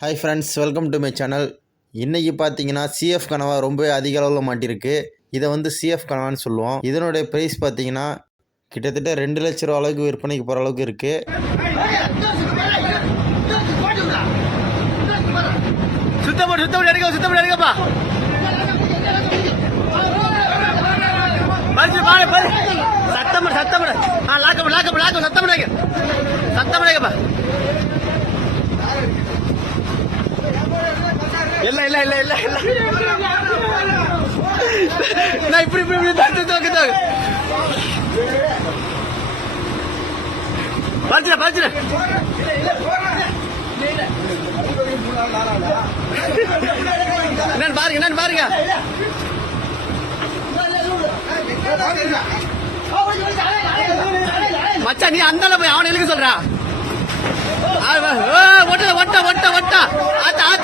Hi friends welcome to my channel இன்றைக்கி பார்த்தீங்கன்னா CF கனவா ரொம்பவே அதிக அளவில் மாட்டியிருக்கு இதை வந்து சிஎஃப் கனவான்னு சொல்லுவோம். இதனுடைய ப்ரைஸ் பார்த்தீங்கன்னா கிட்டத்தட்ட ரெண்டு லட்ச ரூபா அளவுக்கு விற்பனைக்கு போகிற அளவுக்கு இருக்குது சுத்தம் சத்தம் சத்தம் போடு எடுக்க இல்ல இல்ல இல்ல இல்ல நான் இப்படி இப்படி இப்படி தட்டு தோக்கு தோக்கு பறிச்சுட பறிச்சுட என்னன்னு பாருங்க என்னன்னு பாருங்க மச்சா நீ அந்த போய் அவனை எழுக்க சொல்றா ஒட்ட ஒட்ட ஒட்ட ஒட்ட ஆத்த ஆத்த